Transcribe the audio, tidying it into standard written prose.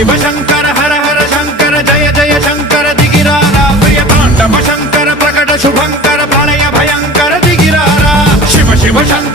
शिव शंकर हर हर शंकर जय जय शंकर दिगिरारा प्रिय तांडव शंकर प्रकट शुभंकर प्रलय भयंकर दिगिरारा शिव शिव शंकर